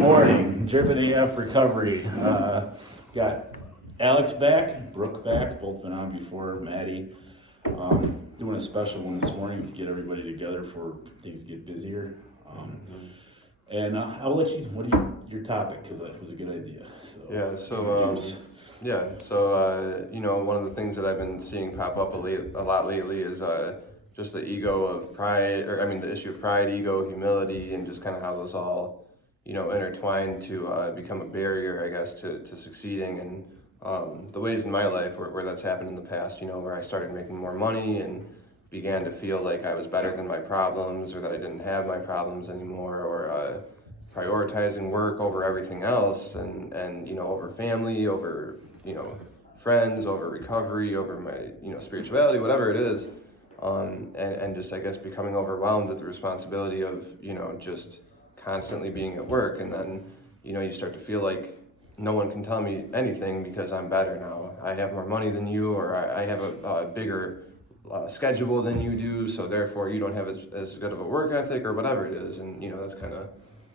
morning, Driven AF Recovery. Got Alex back, Brooke back, both been on before, Maddie. Doing a special one this morning to get everybody together for things get busier. And I'll let you, what are your topic, because that was a good idea. One of the things that I've been seeing pop up a lot lately is just the ego of pride, the issue of pride, ego, humility, and just kind of how those all, intertwine to become a barrier, I guess, to succeeding. And the ways in my life where that's happened in the past, where I started making more money and began to feel like I was better than my problems, or that I didn't have my problems anymore, or prioritizing work over everything else, and over family, over friends, over recovery, over my spirituality, whatever it is, and just, I guess, becoming overwhelmed with the responsibility of just constantly being at work. And then you start to feel like no one can tell me anything because I'm better now. I have more money than you, or I have a bigger schedule than you do, so therefore you don't have as good of a work ethic, or whatever it is. And that's kind of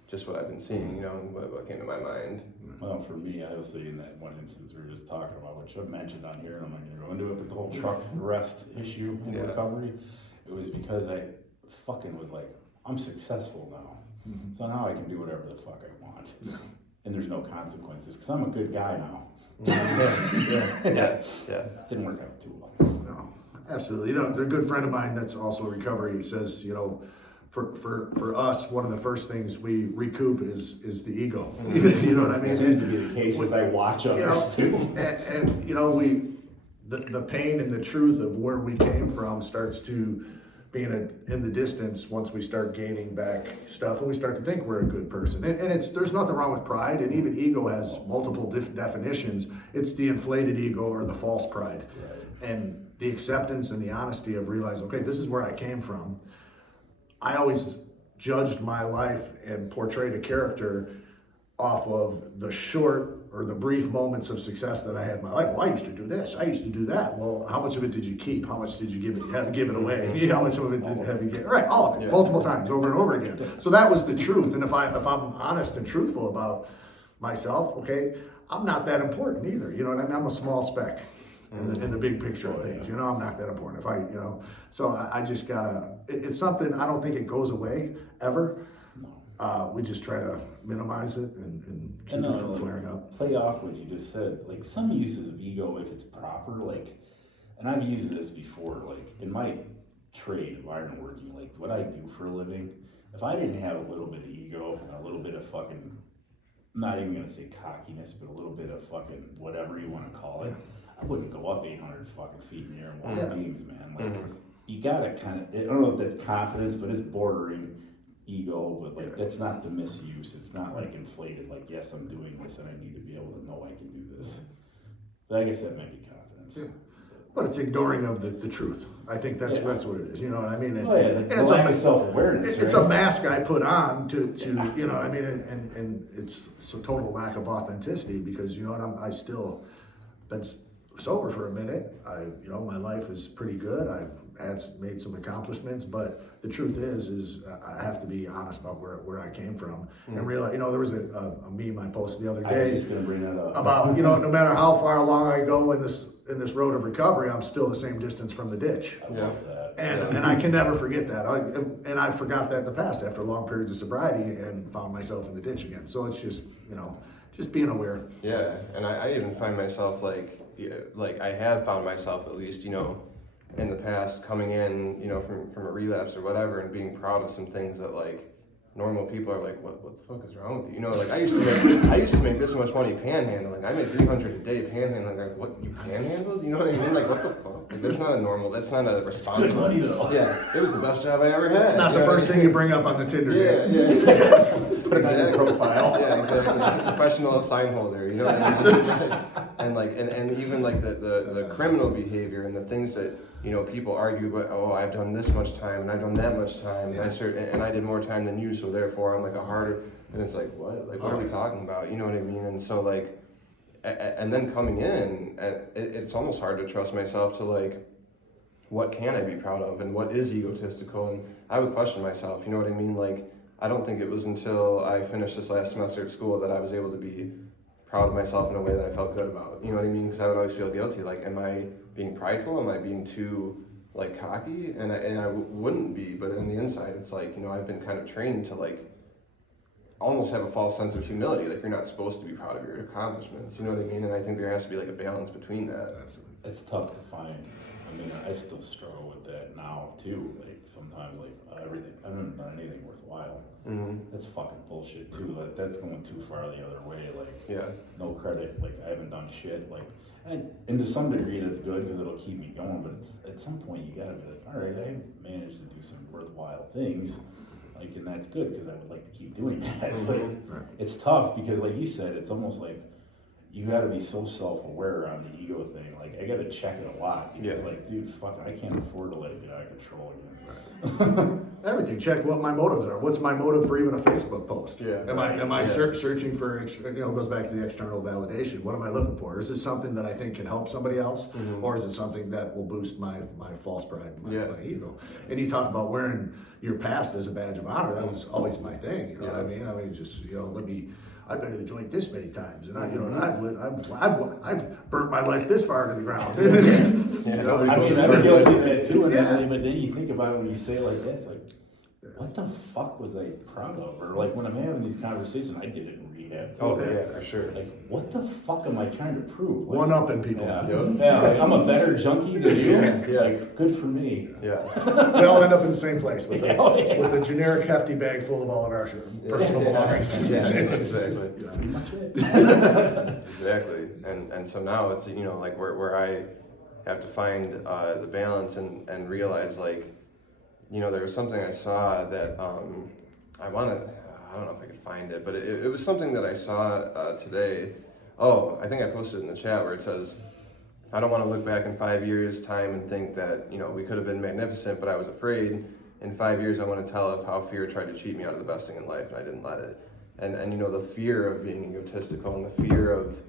just what I've been seeing, and what came to my mind. Well, for me, obviously, in that one instance we were just talking about, which I've mentioned on here, and I'm not going to go into it, but the whole truck arrest issue in recovery, it was because I fucking was like, I'm successful now, so now I can do whatever the fuck I want, and there's no consequences, because I'm a good guy now. Yeah. Didn't work out too well. No, absolutely. A good friend of mine that's also in recovery says, for us, one of the first things we recoup is the ego. You know what I mean? It seems to be the case as I watch others too. And the pain and the truth of where we came from starts to be in the distance once we start gaining back stuff, and we start to think we're a good person. And there's nothing wrong with pride, and even ego has multiple definitions. It's the inflated ego or the false pride. Right. And the acceptance and the honesty of realizing, okay, this is where I came from. I always judged my life and portrayed a character off of the short or the brief moments of success that I had in my life. Well, I used to do this, I used to do that. Well, how much of it did you keep? How much did you give it away? How much of it have you get? Right, all of it, multiple times, over and over again. So that was the truth. And if I'm honest and truthful about myself, okay, I'm not that important either. You know what I mean? I'm a small speck in the big picture of things. I'm not that important. So I just gotta, it's something, I don't think it goes away ever. We just try to minimize it and keep it from flaring up. Play off what you just said. Like, some uses of ego, if it's proper, like, and I've used this before, like in my trade of ironworking, like what I do for a living, if I didn't have a little bit of ego and a little bit of fucking, I'm not even gonna say cockiness, but a little bit of fucking whatever you want to call it, I wouldn't go up 800 fucking feet in the air and walk beams, man. Like, you gotta kind of, I don't know if that's confidence, but it's bordering ego, but like that's not the misuse. It's not like inflated, like, yes, I'm doing this and I need to be able to know I can do this. But I guess that might be confidence. Yeah. But it's ignoring of the truth. I think that's what it is. You know what I mean? And, and it's like self-awareness. It's a mask I put on to you know what I mean, and it's a total lack of authenticity, because I still been sober for a minute. My life is pretty good. I've made some accomplishments, but the truth is I have to be honest about where I came from, and realize, there was a meme I posted the other day. I was just gonna bring that up. About, no matter how far along I go in this road of recovery, I'm still the same distance from the ditch. I love that. And I can never forget that. I forgot that in the past after long periods of sobriety, and found myself in the ditch again. So it's just, just being aware. Yeah, and I even find myself like I have found myself, at least, in the past, coming in, from a relapse or whatever, and being proud of some things that, like, normal people are like, what the fuck is wrong with you? Like, I used to make this much money panhandling. I made $300 a day panhandling. Like, what, you panhandled? You know what I mean? Like, what the fuck? Like, that's not a responsible. Good money, though. Yeah, it was the best job I ever had. It's not the first thing you bring up on the Tinder date. Yeah, exactly. Put it on your profile. Yeah, exactly. Professional sign holder, you know what I mean? And even like the criminal behavior and the things that, people argue about, oh, I've done this much time and I've done that much time, and I did more time than you, so therefore I'm like a harder, and it's like, what? Like, what are we talking about? You know what I mean? And so, like, and then coming in, it's almost hard to trust myself to, like, what can I be proud of and what is egotistical, and I would question myself, you know what I mean? Like, I don't think it was until I finished this last semester at school that I was able to be proud of myself in a way that I felt good about. You know what I mean? Because I would always feel guilty. Like, am I being prideful? Am I being too like cocky? And I wouldn't be, but on the inside, it's like, you know, I've been kind of trained to like almost have a false sense of humility. Like, you're not supposed to be proud of your accomplishments. You know what I mean? And I think there has to be like a balance between that. It's tough to find. I mean, I still struggle with that now too. Like sometimes, like everything, I haven't done anything worthwhile. Mm-hmm. That's fucking bullshit too. Like that's going too far the other way. Like Yeah. no credit. Like I haven't done shit. Like, and to some degree that's good because it'll keep me going. But it's at some point you gotta be like, all right, I managed to do some worthwhile things. Like, and that's good because I would like to keep doing that. But Right. it's tough because, like you said, it's almost like you got to be so self-aware on the ego thing. Like, I got to check it a lot because, Yeah. like, dude, fuck, I can't afford to let it get out of control again. Everything. Check what my motives are. What's my motive for even a Facebook post? Yeah. Am I Yeah. searching for, it goes back to the external validation. What am I looking for? Is this something that I think can help somebody else? Mhm. Or is it something that will boost my false pride, Yeah. my ego? And you talk about wearing your past as a badge of honor. That was always my thing. You know what I mean? I mean, just, you know, I've been to the joint this many times, and I've burnt my life this far to the ground. You know, I mean, it's- I'm guilty of that too, and Yeah. then, but then you think about it when you say it like that, it's like, what the fuck was I proud of? Or like when I'm having these conversations, I did it in rehab. too. Oh yeah, for sure. Like, what the fuck am I trying to prove? Like, One-upping people. Yeah, Yep. yeah, like, I'm a better junkie than you. Yeah. Like, good for me. Yeah. We all end up in the same place with, Oh, yeah. with a generic hefty bag full of all of our personal belongings. Yeah, exactly. Pretty much it. Exactly. And so now it's, you know, like where I have to find the balance and realize, like, you know, there was something I saw that I don't know if I could find it, but it was something that I saw today. Oh, I think I posted it in the chat where it says, I don't want to look back in 5 years' time and think that, you know, we could have been magnificent, but I was afraid. In 5 years, I want to tell of how fear tried to cheat me out of the best thing in life, and I didn't let it. And you know, the fear of being egotistical and the fear of,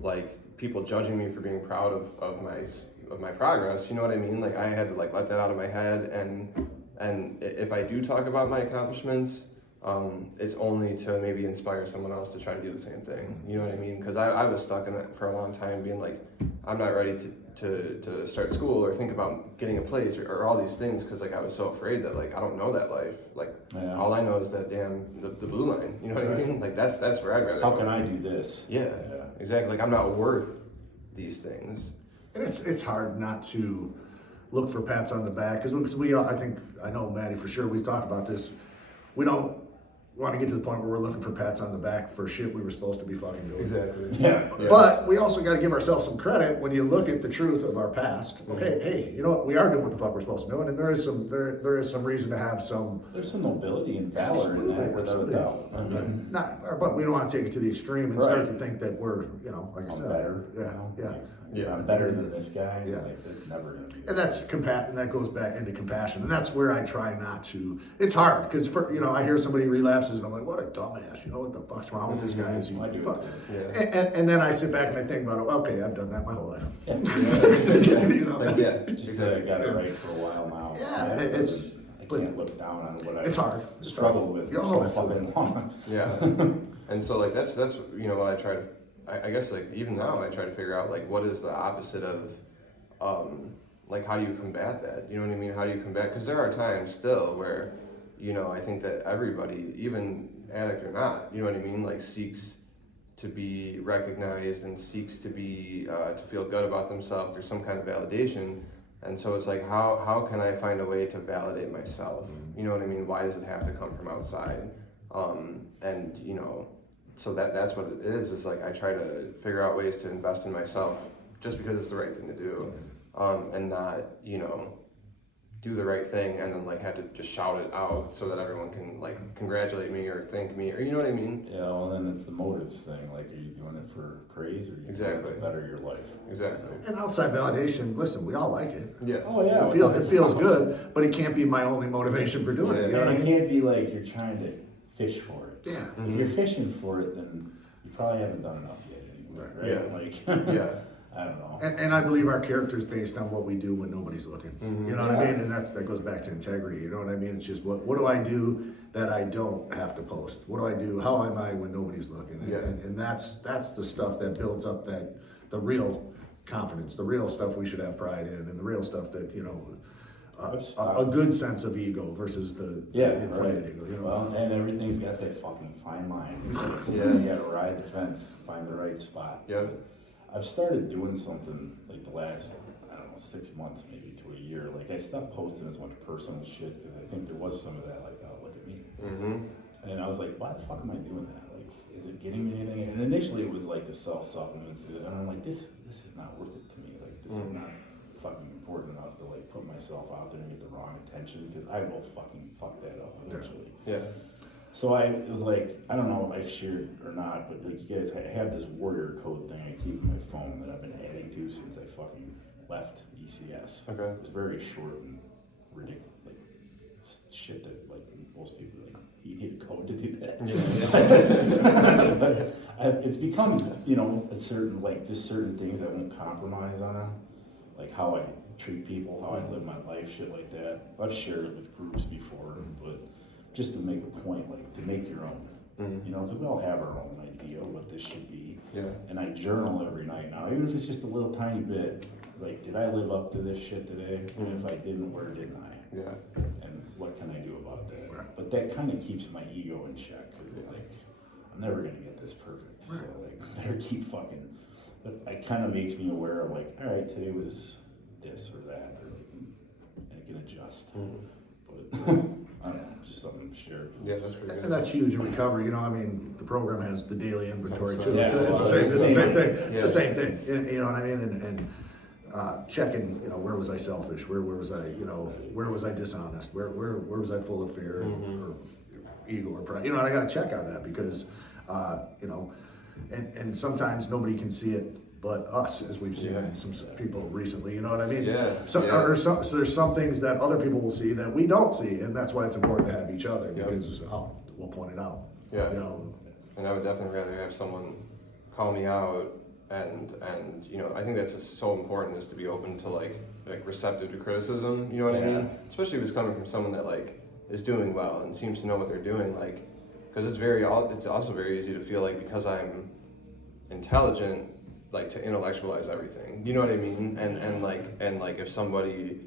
like, people judging me for being proud of my progress, you know what I mean? Like, I had to, like, let that out of my head, and if I do talk about my accomplishments, it's only to maybe inspire someone else to try to do the same thing. You know what I mean? Because I was stuck in it for a long time, being like, I'm not ready to start school or think about getting a place or all these things, because like I was so afraid that like I don't know that life. Like Yeah. all I know is that damn the blue line. You know what I Right. mean? Like that's where I'd rather How go. can I do this? Yeah, Yeah. exactly. Like I'm not worth these things. And it's hard not to look for pats on the back because I know Maddie for sure. We've talked about this. We don't want to get to the point where we're looking for pats on the back for shit we were supposed to be fucking doing. Exactly. Yeah. Yeah. But we also got to give ourselves some credit when you look at the truth of our past. Okay, hey, you know what? We are doing what the fuck we're supposed to do, and there is some reason to have some. There's some nobility and valor in that, without a doubt. I mean, But we don't want to take it to the extreme and start to think that we're, you know, like I I'm said, better. you Yeah, know? yeah. Like, Yeah. I'm better than this guy. Yeah. Like, it's never gonna be. And that's and that goes back into compassion, and that's where I try not to. It's hard because I hear somebody relapses, and I'm like, what a dumbass! You know what the fuck's wrong with this guy? Is he I do it fuck? too. Yeah. And then I sit back and I think about it. Okay, I've done that my whole life. Yeah. You know? Like, yeah. Just got it right for a while now. Yeah, And it's- I but- can't look down on what I It's hard. struggled with Yeah, for oh, so absolutely. fucking long. Yeah. And so like that's you know what I try to I guess like even now I try to figure out like what is the opposite of like how do you combat that? You know what I mean? How do you combat? Because there are times still where you know I think that everybody, even addict or not, you know what I mean, like seeks to be recognized and seeks to be to feel good about themselves through some kind of validation. And so it's like how can I find a way to validate myself? You know what I mean? Why does it have to come from outside? And you know, so that's what it is. It's like I try to figure out ways to invest in myself just because it's the right thing to do, and not, you know, do the right thing and then like have to just shout it out so that everyone can like congratulate me or thank me or you know what I mean? Yeah, well, then it's the motives thing. Like, are you doing it for praise or are you doing Exactly. it to better your life? Exactly. And outside validation, listen, we all like it. Yeah. Oh yeah, It feels good, but it can't be my only motivation for doing it. You know what I And it mean? can't be like you're trying to fish for it. Yeah. If you're fishing for it, then you probably haven't done enough yet anyway, right? Yeah. Like, Yeah. I don't know. And I believe our character's based on what we do when nobody's looking. Mhm. You know what I mean? And that goes back to integrity. You know what I mean? It's just what do I do that I don't have to post? What do I do? How am I when nobody's looking? Yeah. And that's the stuff that builds up the real confidence, the real stuff we should have pride in, and the real stuff that, you know, a good sense of ego versus the inflated right. ego. You know? Well, and everything's got that fucking fine line. Yeah. You gotta ride the fence, find the right spot. Yep. I've started doing something like the last, I don't know, 6 months maybe to a year. Like I stopped posting as much personal shit because I think there was some of that, like, oh, look at me. Mm-hmm. And I was like, why the fuck am I doing that? Like, is it getting me anything? And initially it was like the self-supplements, and I'm like, this is not worth it to me. Like, this is not fucking important enough to like put myself out there and get the wrong attention because I will fucking fuck that up eventually. Yeah. So it was like, I don't know if I shared or not, but like you guys, I have this warrior code thing I keep in my phone that I've been adding to since I fucking left ECS. Okay. It's very short and ridiculous, like shit that like most people like, you need a code to do that. But it's become, you know, a certain, like just certain things I won't compromise on, like how I treat people, how I live my life, shit like that. I've shared it with groups before, but just to make a point, like to make your own, you know, because we all have our own idea of what this should be. Yeah. And I journal every night now, even if it's just a little tiny bit. Like, did I live up to this shit today? And if I didn't, where didn't I? Yeah. And what can I do about that? Right. But that kind of keeps my ego in check because like, I'm never gonna get this perfect. So like, I better keep fucking. But it kind of makes me aware of like, all right, today was this or that, or I can adjust. But I don't know, just something to share. 'Cause Yeah, it's- that's pretty good. And that's huge in recovery. You know, I mean, the program has the daily inventory too. Yeah, It's the well, same. It's the same thing. It's Yeah. the same thing. You know what I mean? And checking. You know, where was I selfish? Where was I? You know, where was I dishonest? Where was I full of fear or ego or pride? You know, and I got to check on that because you know, and sometimes nobody can see it but us, as we've seen in some people recently. You know what I mean? Yeah, So, yeah. so there's some things that other people will see that we don't see, and that's why it's important to have each other Yep. because we'll point it out. Yeah. You know. And I would definitely rather have someone call me out and you know, I think that's just so important is to be open to like receptive to criticism, you know what I Yeah. mean? Especially if it's coming from someone that like is doing well and seems to know what they're doing, like, because it's also very easy to feel like because I'm intelligent, like to intellectualize everything, you know what I mean? And like if somebody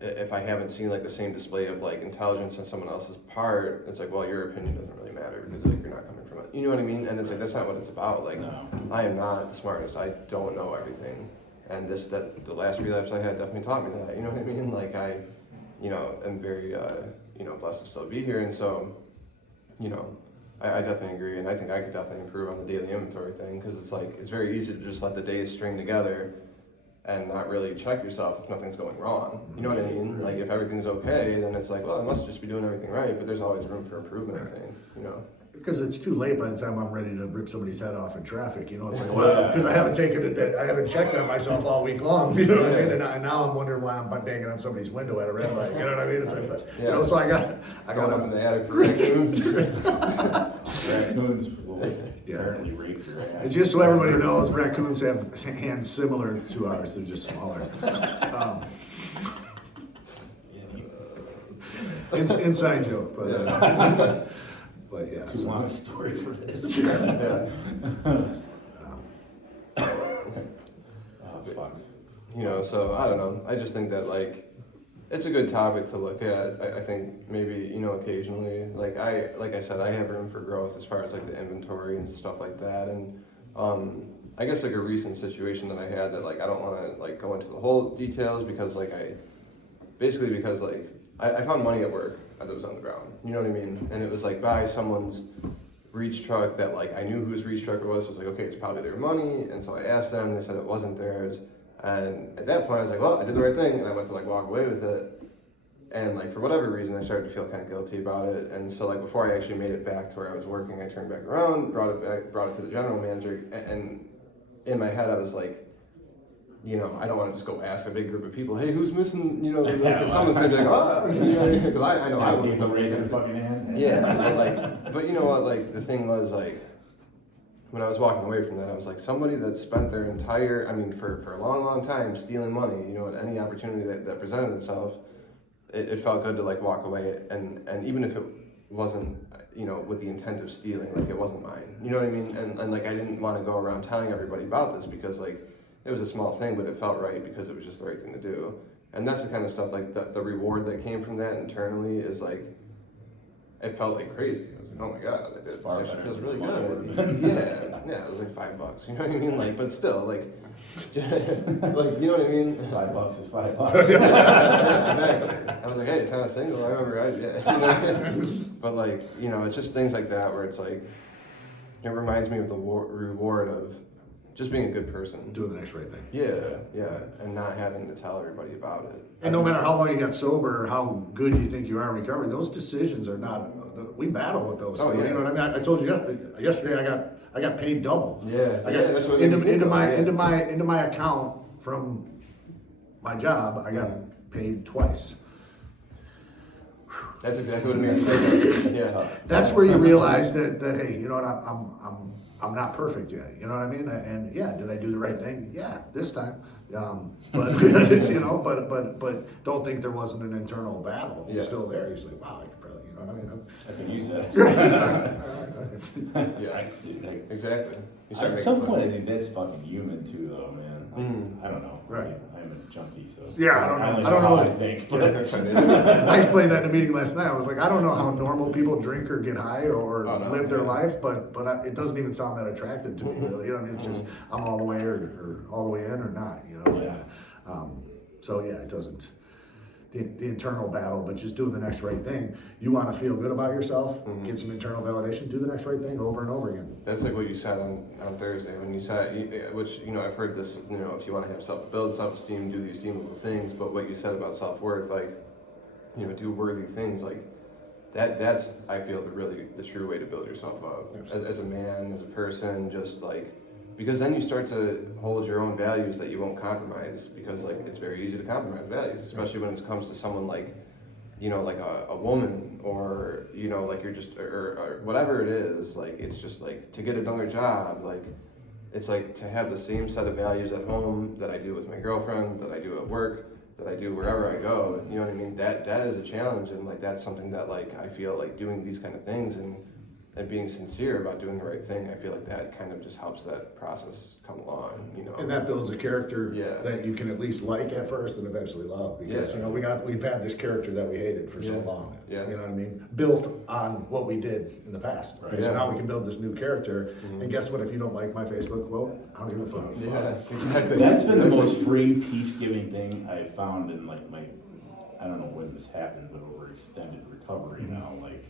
if I haven't seen like the same display of like intelligence on someone else's part, it's like, well, your opinion doesn't really matter because like you're not coming from it. You know what I mean? And it's like that's not what it's about. Like No. I am not the smartest. I don't know everything. And the last relapse I had definitely taught me that. You know what I mean? Like I, you know, am very you know, blessed to still be here. And so, you know, I definitely agree. And I think I could definitely improve on the daily inventory thing because it's like it's very easy to just let the days string together and not really check yourself if nothing's going wrong. You know what I mean? Like if everything's okay, then it's like, well, I must just be doing everything right, but there's always room for improvement, I think, you know? Because it's too late by the time I'm ready to rip somebody's head off in traffic, you know, it's like, Yeah. well, because I haven't taken it, I haven't checked on myself all week long, you know what I mean? Yeah. And now I'm wondering why I'm banging on somebody's window at a red light, you know what I mean? It's like, you Yeah. know, so I got Going up in the attic for raccoons. Raccoons will Yeah. apparently rape your ass. And just so everybody knows, raccoons have hands similar to ours, they're just smaller. Inside joke, but, but yeah. Too so- long a story for this. Yeah. Oh, fuck. You know, so I don't know. I just think that like it's a good topic to look at. I think maybe, you know, occasionally, like I said, I have room for growth as far as like the inventory and stuff like that. And I guess like a recent situation that I had that like I don't want to like go into the whole details because like because I found money at work that was on the ground. You know what I mean? And it was like by someone's reach truck that like I knew whose reach truck it was. So I was like, okay, it's probably their money. And so I asked them, they said it wasn't theirs. And at that point I was like, well, I did the right thing, and I went to like walk away with it. And like for whatever reason I started to feel kind of guilty about it. And so like before I actually made it back to where I was working, I turned back around, brought it to the general manager, and in my head I was like, you know, I don't want to just go ask a big group of people, hey, who's missing, you know, like, someone's gonna be like, oh, you know, because I know I wouldn't People have raise raised their fucking hand. yeah, but you know what, like the thing was like when I was walking away from that, I was like, somebody that spent their entire, I mean, for a long, long time stealing money, you know, at any opportunity that presented itself, it felt good to like walk away, and even if it wasn't, you know, with the intent of stealing, like it wasn't mine, you know what I mean? And like I didn't want to go around telling everybody about this because like it was a small thing, but it felt right because it was just the right thing to do. And that's the kind of stuff, like the reward that came from that internally is like, it felt like crazy. I was like, oh my god, it far actually better feels than really what it would've good. been. Yeah, it was like $5, you know what I mean? Like, but still, like, like, you know what I mean? $5 is $5. Exactly. I was like, hey, it's not a single. I remember, yeah. You know? But like, you know, it's just things like that where it's like, it reminds me of the reward of just being a good person. Doing the next right thing. Yeah, and not having to tell everybody about it. And no matter how long you got sober or how good you think you are in recovery, those decisions are not. We battle with those. Oh, yeah. You know what I mean? I told you yesterday. I got paid double. Yeah, I got that's what into my account from my job. I got paid twice. That's exactly what it means. Yeah. That's where you realize that hey, you know what? I'm not perfect yet. You know what I mean? And yeah, did I do the right thing? Yeah, this time. But you know, but don't think there wasn't an internal battle. It's still there. You're like, wow, I could probably, you know what I mean? I can use that. Yeah, exactly. You start At making some fun. point, I think that's fucking human too, though, man. I don't know. Right. I'm a junkie, so. Yeah, I don't know. only I don't how know. I think. I explained that in a meeting last night. I was like, I don't know how normal people drink or get high or live their life, but it doesn't even sound that attractive to me, really. You know, what I mean, it's just I'm all the way or all the way in or not. You know. Yeah. So yeah, it doesn't. The internal battle, but just doing the next right thing. You want to feel good about yourself, get some internal validation, do the next right thing over and over again. That's like what you said on Thursday when you said, which, you know, I've heard this, you know, if you want to have build self-esteem, do these esteemable things, but what you said about self-worth, like, you know, do worthy things, like, that's, I feel, the true way to build yourself up. As a man, as a person, just like, because then you start to hold your own values that you won't compromise, because like it's very easy to compromise values, especially when it comes to someone like, you know, like a woman, or, you know, like you're just, or whatever it is, like it's just like to get another job, like it's like to have the same set of values at home that I do with my girlfriend, that I do at work, that I do wherever I go, you know what I mean? That is a challenge, and like that's something that like I feel like doing these kind of things and being sincere about doing the right thing, I feel like that kind of just helps that process come along, you know. And that builds a character Yeah. that you can at least like at first and eventually love. Because you know, we've had this character that we hated for so long. Yeah. You know what I mean? Built on what we did in the past. Right? So Yeah. now we can build this new character. And guess what? If you don't like my Facebook quote, I don't give a fuck. Yeah, exactly. That's been the most free, peace-giving thing I've found in like my, I don't know when this happened, but over extended recovery now, like,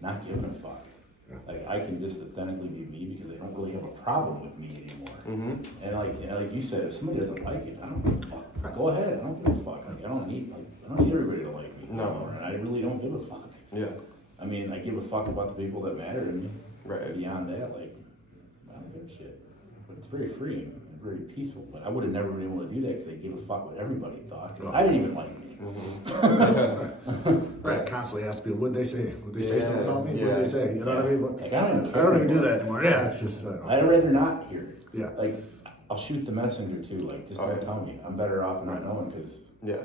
not giving a fuck. Like, I can just authentically be me because they don't really have a problem with me anymore. And like you said, if somebody doesn't like it, I don't give a fuck. Go ahead, I don't give a fuck. Like, I don't need everybody to like me. No. And I really don't give a fuck. Yeah, I mean, I give a fuck about the people that matter to me. right. Beyond that, like, I don't give a shit. But it's very freeing and very peaceful. But I would have never been able to do that because they gave a fuck what everybody thought. 'Cause I didn't even like me. Right, constantly ask people, what'd they say? Would they say Yeah, something about me? yeah. What'd they say? You know what I mean? Like, I don't I don't even do that anymore. Yeah, it's just, I'd rather not hear it. Yeah. Like, I'll shoot the messenger too. Like, just Oh, don't yeah. tell me. I'm better off not knowing because Yeah.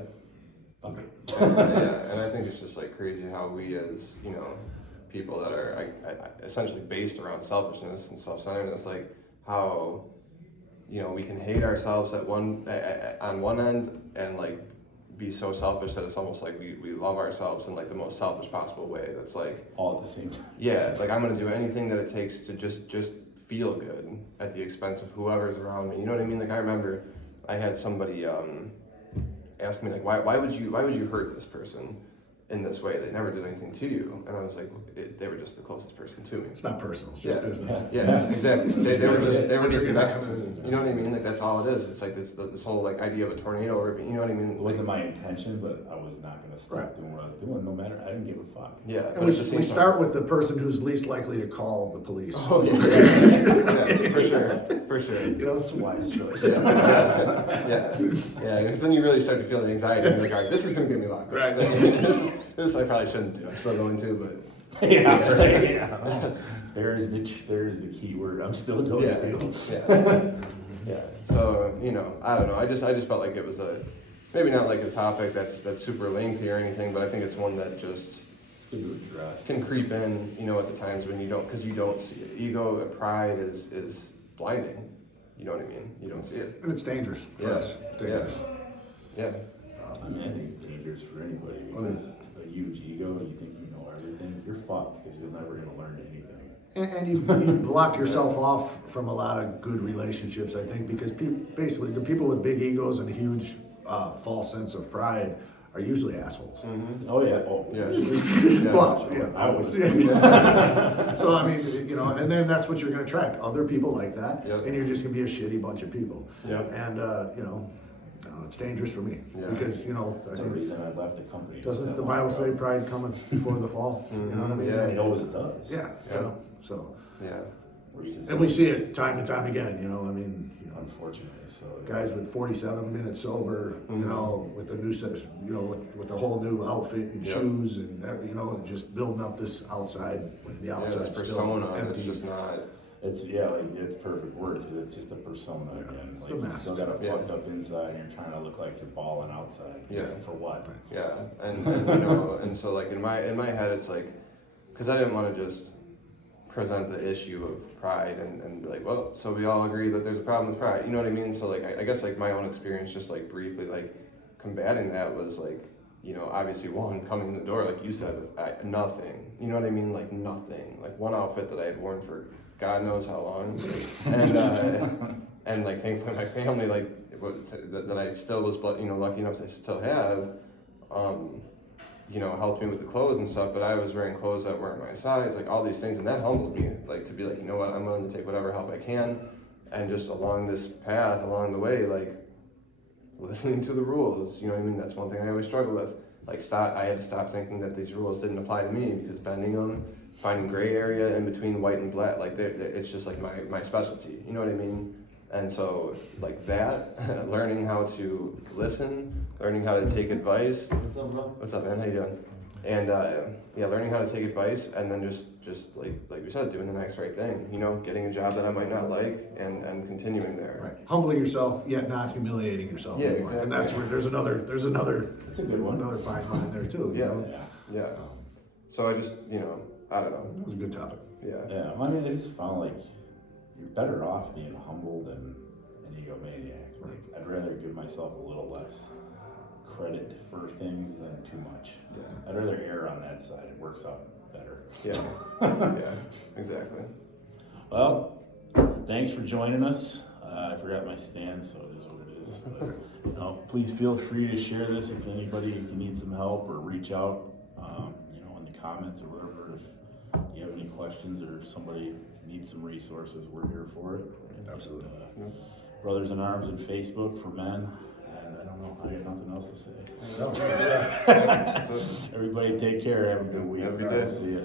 fuck it. Yeah, and I think it's just like crazy how we as, you know, people that are essentially based around selfishness and self-centeredness, like how, you know, we can hate ourselves on one end and like be so selfish that it's almost like we love ourselves in like the most selfish possible way. That's like, All at the same time. yeah, like I'm gonna do anything that it takes to just feel good at the expense of whoever's around me. You know what I mean? Like I remember I had somebody ask me like, why would you hurt this person in this way? They never did anything to you. And I was like, they were just the closest person to me. it's not personal, it's just business. Yeah, exactly. They were just next to me. You know what I mean? Like that's all it is. It's like this whole like idea of a tornado, or you know what I mean? It wasn't my intention, but I was not gonna stop doing what I was doing. No matter, I didn't give a fuck. Yeah, And but we at the same start with the person who's least likely to call the police. Oh yeah, yeah, for sure. You know, it's a wise choice. Yeah, because then you really start to feel the anxiety. And you're like, all right, this is gonna get me locked up. Right. This I probably shouldn't do. I'm still going to, but Yeah, right, yeah. There's the key word I'm still going Yeah, to. yeah. Yeah. So, I don't know, I just felt like it was maybe not like a topic that's super lengthy or anything, but I think it's one that just It's good to address. can creep in, at the times when you don't see it. Ego, pride is blinding, you know what I mean? You don't see it. And it's dangerous for Yeah, us. Dangerous. Yeah, I mean, I think it's dangerous for anybody because a huge ego, you think you know everything, you're fucked because you're never going to learn anything. And you block yourself off from a lot of good relationships, I think, because basically the people with big egos and a huge false sense of pride are usually assholes. Oh, yeah. Oh, yeah. Well, yeah. I was. So I mean, and then that's what you're going to attract, other people like that, Yep. and you're just going to be a shitty bunch of people. Yep. And it's dangerous for me Yeah. because I That's the think, reason I left the company. doesn't the Bible say pride cometh before the fall? You know what I mean? Yeah. It always does. Yeah. Yeah. So, Yeah. Where you can and we see it time and time again. I mean, unfortunately. So guys with 47 minutes sober, with the new set, with the whole new outfit and Yep. shoes and just building up this outside when the Yeah, outside's this still persona, it's empty. just not, it's it's perfect word because it's just a persona again. It's Like the you mask. still got a Yeah. fucked up inside and you're trying to look like you're balling outside. Yeah. For what? yeah, and and so like in my head it's like, because I didn't want to just present the issue of pride and be like, well, so we all agree that there's a problem with pride, you know what I mean? So like I guess like my own experience, just like briefly, like combating that was like, obviously one, coming in the door like you said with nothing, you know what I mean, like nothing, like one outfit that I had worn for God knows how long, and like thankfully my family like that I still was lucky enough to still have, helped me with the clothes and stuff, but I was wearing clothes that weren't my size, like all these things, and that humbled me, like to be like, you know what, I'm willing to take whatever help I can, and just along this path, along the way, like listening to the rules, you know what I mean, that's one thing I always struggle with, like I had to stop thinking that these rules didn't apply to me, because bending them, finding gray area in between white and black, like it's just like my specialty, you know what I mean? And so like that, learning how to listen, learning how to take advice. What's up, man? How you doing? And learning how to take advice, and then just like we said, doing the next right thing. Getting a job that I might not like, and continuing there. Right. Humbling yourself, yet not humiliating yourself Yeah, anymore. And exactly. that's where there's another That's a good one. another fine line there too. Yeah. Yeah. Yeah. So I just I don't know. That was a good topic. Yeah. Yeah. Well, I mean, I just found like you're better off being humble than an egomaniac. Like I'd rather give myself a little less credit for things than too much. Yeah. I'd rather err on that side. It works out better. Yeah. Yeah. Exactly. Well, thanks for joining us. I forgot my stand, so it is what it is. But please feel free to share this if anybody needs some help, or reach out, in the comments or whatever. If you have any questions or somebody needs some resources, we're here for it. Absolutely. And, Brothers in Arms and Facebook for men. And I don't know, I got nothing else to say. No, So, Everybody take care. Have a good week. Have a good day. See ya.